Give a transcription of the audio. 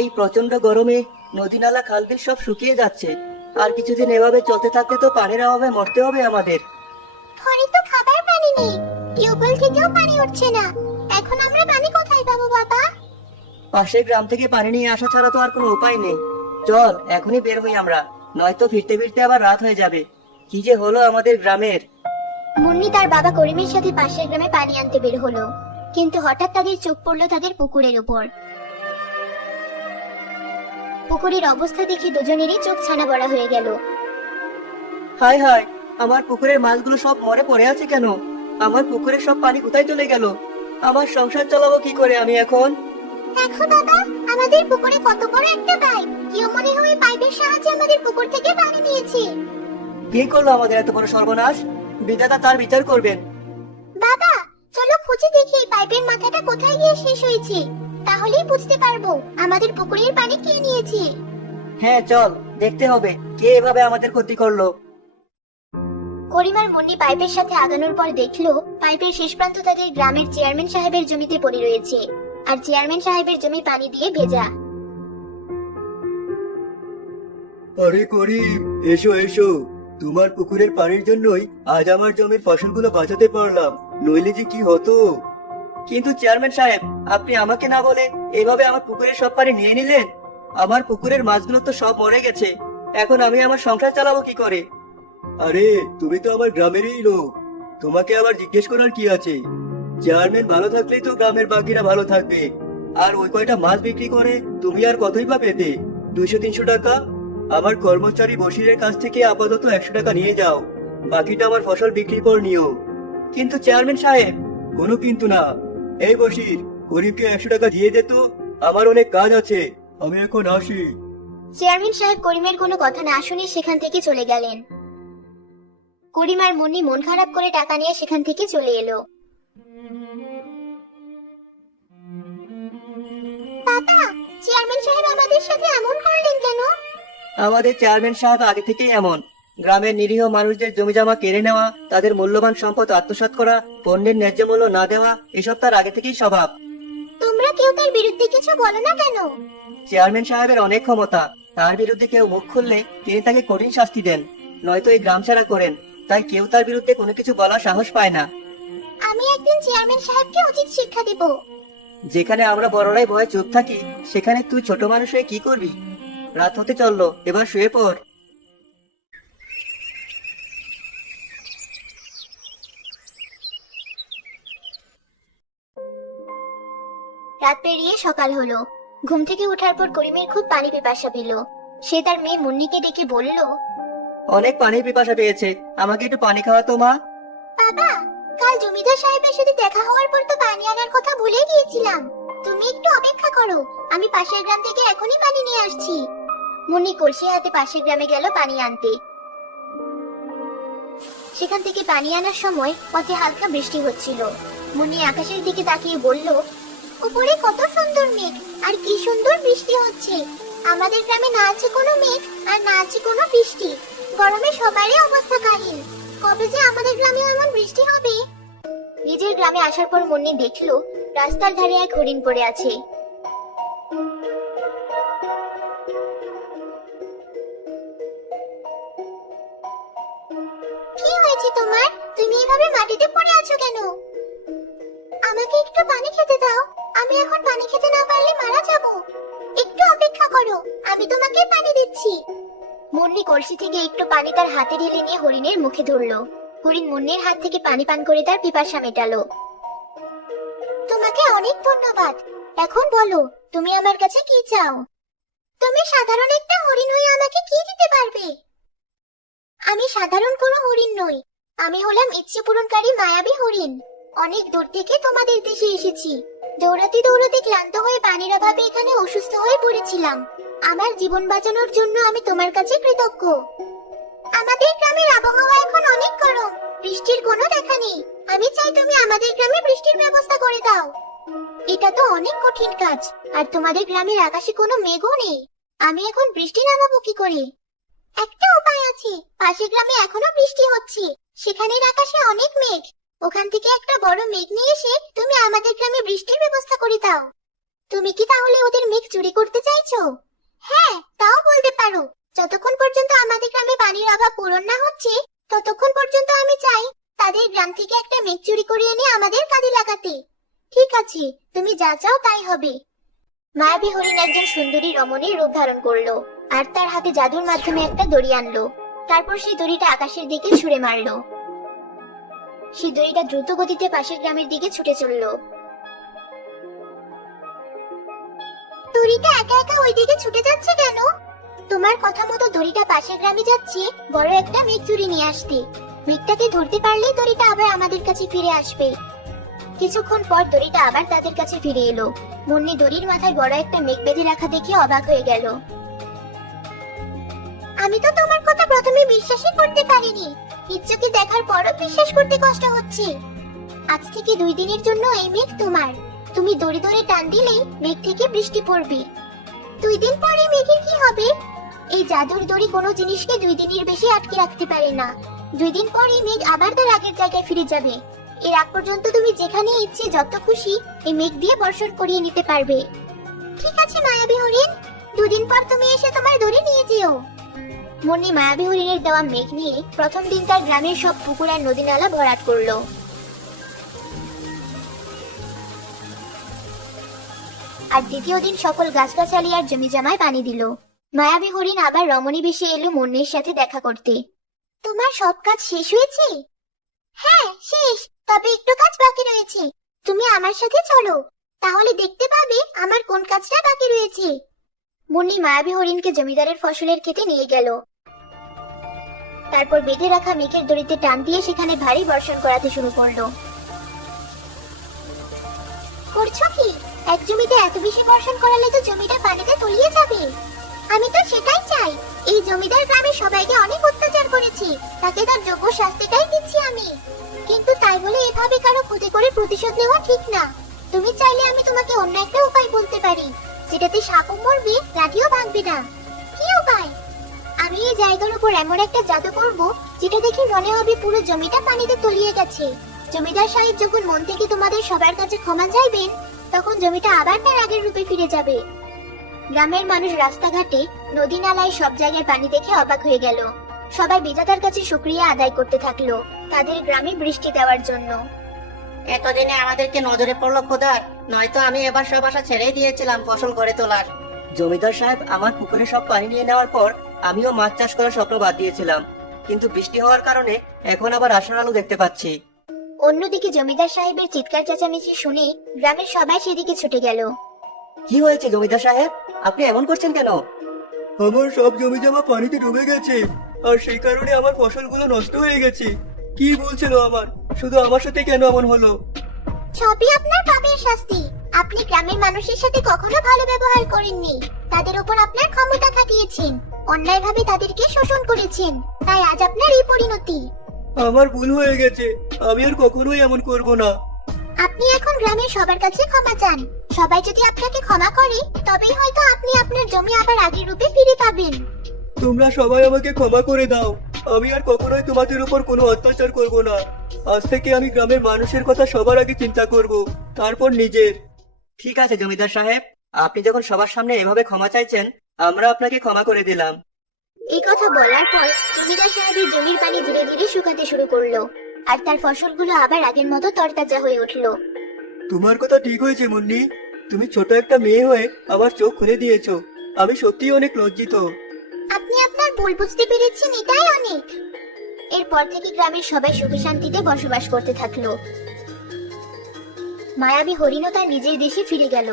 এই প্রচন্ড গরমে নদী নালা খালবিল সব শুকিয়ে যাচ্ছে। আর কিছুদিন এভাবে চলতে থাকলে তো পানির অভাবে মরতে হবে আমাদের। ঘরে তো খাবার পানি নেই, টিউবওয়েল থেকেও পানি উঠছে না। এখন আমরা পানি কোথায় পাবো বাবা? পাশের গ্রাম থেকে পানি নিয়ে আসা ছাড়া তো আর কোনো উপায় নেই। চল এখনই বের হই আমরা, নয়তো ফিরতে ফিরতে আবার রাত হয়ে যাবে। কি যে হলো আমাদের গ্রামের। মুন্নি তার বাবা করিমের সাথে পাশের গ্রামে পানি আনতে বের হলো, কিন্তু হঠাৎ তাদের চোখ পড়লো তাদের পুকুরের উপর। পুকুরের অবস্থা দেখে দুজনেরই চোখ ছানা বড়া হয়ে গেল। হায় হায়, আমার পুকুরের মাছগুলো সব মরে পড়ে আছে কেন? আমার পুকুরের সব পানি কোথায় চলে গেল? আমার সংসার চালাবো কি করে আমি এখন? দেখো বাবা, আমাদের পুকুরে কত বড় একটা পাইপ। কেউ মনে হয় পাইপের সাহায্যে আমাদের পুকুর থেকে পানি নিয়েছে। কে করলো আমাদের এত বড় সর্বনাশ? বিধাতা তার বিচার করবেন। বাবা, চলো খুঁজে দেখি এই পাইপের মাথাটা কোথায় গিয়ে শেষ হয়েছে। তাহলেই বুঝতে পারবো আমাদের পুকুরের পানি কে নিয়েছে। হ্যাঁ চল, দেখতে হবে কে এভাবে আমাদের ক্ষতি করলো। করিম আর মুন্নি পাইপের সাথে আগানোর পর দেখলো পাইপের শেষ প্রান্ত তাদের গ্রামের চেয়ারম্যান সাহেবের জমিতে পড়ে রয়েছে, আর চেয়ারম্যান সাহেবের জমি পানি দিয়ে ভেজা। আরে করিম, এসো এসো। তোমার পুকুরের পানির জন্যই আজ আমার জমির ফসলগুলো বাঁচাতে পারলাম, নইলে যে কি হতো। কিন্তু চেয়ারম্যান সাহেব, আপনি আমাকে না বলে এভাবে আমার পুকুরের সব পানি নিয়ে নিলেন। আমার পুকুরের মাছগুলো তো সব মরে গেছে, এখন আমি আমার সংসার চালাবো কি করে? আরে তুমি তো আমার গ্রামেরই লোক, তোমাকে আবার জিজ্ঞেস করার কি আছে? চেয়ারম্যান ভালো থাকলেই তো গ্রামের বাকিরা ভালো থাকবে। আর ওই কয়টা মাছ বিক্রি করে তুমি আর কতই বা পেতে? 200-300 টাকা। আমার কর্মচারী বশিরের কাছ থেকে আপাতত 100 টাকা নিয়ে যাও, বাকিটা আমার ফসল বিক্রি পর নিও। কিন্তু চেয়ারম্যান সাহেব। কোনো কিন্তু না। এই বশির, গরিবকে 100 টাকা দিয়ে দে তো, আমার অনেক কাজ আছে, আমি এখন আসি। চেয়ারম্যান সাহেব করিমের কোনো কথা না শুনে সেখান থেকে চলে গেলেন। করিম আর মুন্নি মন খারাপ করে টাকা নিয়ে সেখান থেকে চলে এলো। বাবা, চেয়ারম্যান সাহেব আমাদের সাথে এমন করলেন কেন? আমাদের চেয়ারম্যান সাহেব আগে থেকেই এমন। গ্রামের নিরীহ মানুষদের জমিজমা কেড়ে নেওয়া, তাদের মূল্যবান সম্পদ আত্মসাৎ করা, পণ্যের ন্যায্য মূল্য না দেওয়া, এসব তার আগে থেকেই স্বভাব। তোমরা কেউ তার বিরুদ্ধে কিছু বলো না কেন? চেয়ারম্যান সাহেবের অনেক ক্ষমতা, তার বিরুদ্ধে কেউ মুখ খুললে তিনি তাকে কঠিন শাস্তি দেন, নয়তো এই গ্রাম ছাড়া করেন। তাই কেউ তার বিরুদ্ধে কোনো কিছু বলার সাহস পায় না। আমি একদিন চেয়ারম্যান সাহেবকে উচিত শিক্ষা দেব। যেখানে আমরা বড়রাই ভয়ে চুপ থাকি, সেখানে তুই ছোট মানুষ হয়ে কি করবি? রাত হতে চললো, এবার শুয়ে পড়। রাত পেরিয়ে সকাল হলো। ঘুম থেকে ওঠার পর করিমের খুব পানি পিপাসা পেল। সে তার মেয়ে মুন্নিকে ডেকে বলল, অনেক পানির পিপাসা পেয়েছে, আমাকে একটু পানি খাওয়াতো মা। বাবা, কাল জমিদার সাহেবের সাথে দেখা হওয়ার পর তো পানি আনার কথা ভুলে গিয়েছিলাম। তুমি একটু অপেক্ষা করো, আমি পাশের গ্রাম থেকে এখনই পানি নিয়ে আসছি। মুন্নি কলসি হাতে পাশের গ্রামে গেল পানি আনতে। সেখান থেকে পানি আনার সময় পথে হালকা বৃষ্টি হচ্ছিল। মুন্নি আকাশের দিকে তাকিয়ে বলল, উপরে কত সুন্দর মেঘ, আর কি সুন্দর বৃষ্টি হচ্ছে। আমাদের গ্রামে না আছে কোনো মেঘ আর না আছে কোনো বৃষ্টি। গরমে সবারই অবস্থা কাহিল। কবে যে আমাদের গ্রামে এমন বৃষ্টি হবে? নিজের গ্রামে আসার পর মুন্নি দেখলো রাস্তার ধারে এক হরিণ পড়ে আছে। কি হয়েছে তোমার? তুমি এভাবে মাটিতে পড়ে আছো কেন? আমাকে একটু পানি খেতে দাও, আমি এখন পানি খেতে না পারলে মারা যাব। একটু অপেক্ষা করো, আমি তোমাকে পানি দিচ্ছি। মুন্নি কলসি থেকে একটু পানি তার হাতে ঢেলে নিয়ে হরিণের মুখে ধরলো। হরিণ মুন্নির হাত থেকে পানি পান করে তার পিপাসা মেটালো। তোমাকে অনেক ধন্যবাদ। এখন বলো, তুমি আমার কাছে কি চাও? তুমি সাধারণ একটা হরিণ হয়ে আমাকে কি দিতে পারবে? আমি সাধারণ কোনো হরিণ নই, আমি হলাম ইচ্ছে পূরণকারী মায়াবী হরিণ। অনেক দূর থেকে তোমাদের দেশে এসেছি। দৌড়াতে দৌড়াতে ক্লান্ত হয়ে পানির অভাবে এখানে অসুস্থ হয়ে পড়েছিলাম। আমার জীবন বাঁচানোর জন্য আমি তোমার কাছে কৃতজ্ঞ। আমাদের গ্রামের আবহাওয়া এখন অনেক গরম, বৃষ্টির কোনো দেখা নেই। আমি চাই তুমি আমাদের গ্রামে বৃষ্টির ব্যবস্থা করে দাও। এটা তো অনেক কঠিন কাজ, আর তোমাদের গ্রামের আকাশে কোনো মেঘও নেই। আমি এখন বৃষ্টি নামাবো কি করে? একটা উপায় আছে, পাশের গ্রামে এখনো বৃষ্টি হচ্ছে, সেখানের আকাশে অনেক মেঘ। ওখান থেকে একটা বড় মেঘ নিয়ে এসে তুমি আমাদের গ্রামে বৃষ্টির ব্যবস্থা করে দাও। তুমি কি তাহলে ওদের মেঘ চুরি করতে চাইছো? হ্যাঁ, তাও বলতে পারো। যতক্ষণ পর্যন্ত আমাদের গ্রামে পানির অভাব পূরণ না হচ্ছে, ততক্ষণ পর্যন্ত আমি চাই তাদের গ্রাম থেকে একটা মেঘ চুরি করে এনে আমাদের কাজে লাগাতে। ঠিক আছে, তুমি যা চাও তাই হবে। মায়াবী হরিণ একজন সুন্দরী রমণীর রূপ ধারণ করলো আর তার হাতে জাদুর মাধ্যমে একটা দড়ি আনলো। তারপর সেই দড়িটা আকাশের দিকে ছুঁড়ে মারলো। সেই দড়িটা দ্রুত গতিতে পাশের গ্রামের দিকে ছুটে চলল। দড়িটা একা একা ওই দিকে ছুটে যাচ্ছে কেন? তোমার কথা মতো দড়িটা পাশের গ্রামে যাচ্ছে বড় একটা মেঘ চুরি নিয়ে আসতে। মেঘটাকে ধরতে পারলেই দড়িটা আবার আমাদের কাছে ফিরে আসবে। কিছুক্ষণ পর দড়িটা আবার তাদের কাছে ফিরে এলো। মুন্নি দড়ির মাথায় বড় একটা মেঘ বেঁধে রাখা দেখে অবাক হয়ে গেল। আমি তো তোমার কথা প্রথমে বিশ্বাসই করতে পারিনি। ইচ্ছুকে দেখার পরও বিশ্বাস করতে কষ্ট হচ্ছে। আজ থেকে 2 দিনের জন্য এই মেঘ তোমার। তুমি দড়ি ধরে টান দিলেই মেঘ থেকে বৃষ্টি পড়বে। 2 দিন পরে মেঘের কি হবে? এই জাদুর দড়ি কোনো জিনিসকে 2 দিনের বেশি আটকে রাখতে পারে না। 2 দিন পরে মেঘ আবার তার আগের জায়গায় ফিরে যাবে। এর আগ পর্যন্ত তুমি যেখানে ইচ্ছে যত খুশি এই মেঘ দিয়ে বর্ষণ করিয়ে নিতে পারবে। ঠিক আছে মায়াবী হরিণ, 2 দিন পর তুমি এসে তোমার দড়ি নিয়ে যেও। মুন্নি মায়াবী হরিণের দেওয়া মেঘ নিয়ে প্রথম দিন তার গ্রামের সব পুকুর আর নদী নালা ভরাট করলো। আর দ্বিতীয় দিন সকল গাছগাছালি আর জমি জামায় পানি দিল। মায়াবী হরিণ আবার রমণী বেশে এলো মুন্নির সাথে দেখা করতে। তোমার সব কাজ শেষ হয়েছে? হ্যাঁ শেষ, তবে একটু কাজ বাকি রয়েছে। তুমি আমার সাথে চলো, তাহলে দেখতে পাবে আমার কোন কাজটা বাকি রয়েছে। মুন্নি মায়াবী হরিণকে জমিদারের ফসলের খেতে নিয়ে গেল। তারপর বেঁধে রাখা মেঘের দড়িতে টান দিয়ে সেখানে ভারী বর্ষণ করাতে শুরু করলো। করছো কি? এক জমিতে এত বেশি বর্ষণ করালে তো জমিটা পানিতে তলিয়ে যাবে। আমি তো সেটাই চাই। এই জমিদার গ্রামে সবাইকে অনেক অত্যাচার করেছি, তাকে তার যোগ্য শাস্তিটাই দিচ্ছি আমি। কিন্তু তাই বলে এভাবে কারো ক্ষতি করে প্রতিশোধ নেওয়া ঠিক না। তুমি চাইলে আমি তোমাকে অন্য একটা উপায় বলতে পারি, যেটাতে সাপও মরবে, লাঠিও ভাঙবে না। কি উপায়? আমি এই জায়গার উপর এমন একটা জাদু করব, যেটা দেখে মনে হবে পুরো জমিটা পানিতে তলিয়ে গেছে। জমিদার সাহেব যখন মন থেকে তোমাদের সবার কাছে ক্ষমা চাইবেন, তখন জমিটা আবার তার আগের রূপে ফিরে যাবে। গ্রামের মানুষ রাস্তাঘাটে, নদী নালায় সব জায়গায় পানি দেখে অবাক হয়ে গেল। সবাই বিধাতার কাছে শুকরিয়া আদায় করতে থাকলো তাদের গ্রামে বৃষ্টি দেওয়ার জন্য। এতদিনে আমাদেরকে নজরে পড়লো খোদার, নয়তো আমি এবার সব আশা ছেড়েই দিয়েছিলাম ফসল করে তোলার। জমিদার সাহেব আমার পুকুরে সব পানি নিয়ে নেওয়ার পর আমিও মাছ চাষ করার স্বপ্ন বাদ দিয়েছিলাম, কিন্তু বৃষ্টি হওয়ার কারণে এখন আবার আশার আলো দেখতে পাচ্ছি। অন্যদিকে জমিদার সাহেবের চিৎকার চেঁচামেচি শুনে গ্রামের সবাই সেদিকে ছুটে গেল। কি হয়েছে জমিদার সাহেব, আপনি এমন করছেন কেন? আমার সব জমি জমা পানিতে ডুবে গেছে, আর সেই কারণে আমার ফসলগুলো নষ্ট হয়ে গেছে। কি বলছিল আমার, শুধু আমার সাথে কেন এমন হলো? সবই আপনার পাপের শাস্তি। আপনি গ্রামের মানুষের সাথে কখনো ভালো ব্যবহার করেননি, তাদের উপর আপনার ক্ষমতা খাটিয়েছেন, অন্যায়ভাবে তাদেরকে শোষণ করেছেন, তাই আজ আপনার এই পরিণতি। আমার ভুল হয়ে গেছে, আমি আর কখনোই এমন করব না। আপনি এখন গ্রামের সবার কাছে ক্ষমা চান। সবাই যদি আপনাকে ক্ষমা করে, তবেই হয়তো আপনি আপনার জমি আবার আগের রূপে ফিরে পাবেন। তোমরা সবাই আমাকে ক্ষমা করে দাও, আমি আর কখনোই তোমাদের উপর কোনো অত্যাচার করব না। আজ থেকে আমি গ্রামের মানুষের কথা সবার আগে চিন্তা করব, তারপর নিজের। ঠিক আছে জমিদার সাহেব, আপনি যখন সবার সামনে এভাবে ক্ষমা চাইছেন, আমরা আপনাকে ক্ষমা করে দিলাম। এই কথা বলার পর জমিদার সাহেবের জমির পানি ধীরে ধীরে শুকাতে শুরু করলো, আর তার ফসলগুলো আবার আগের মতো তরতাজা হয়ে উঠলো। তোমার কথা ঠিক হয়েছে মুন্নি, তুমি ছোট একটা মেয়ে হয়ে আমার চোখ খুলে দিয়েছো। আমি সত্যিই অনেক লজ্জিত। আপনি আপনার ভুল বুঝতে পেরেছেন, এটাই অনেক। এরপর থেকে গ্রামের সবাই সুখে শান্তিতে বসবাস করতে থাকলো। মায়াবী হরিণও তার নিজের দেশে ফিরে গেল।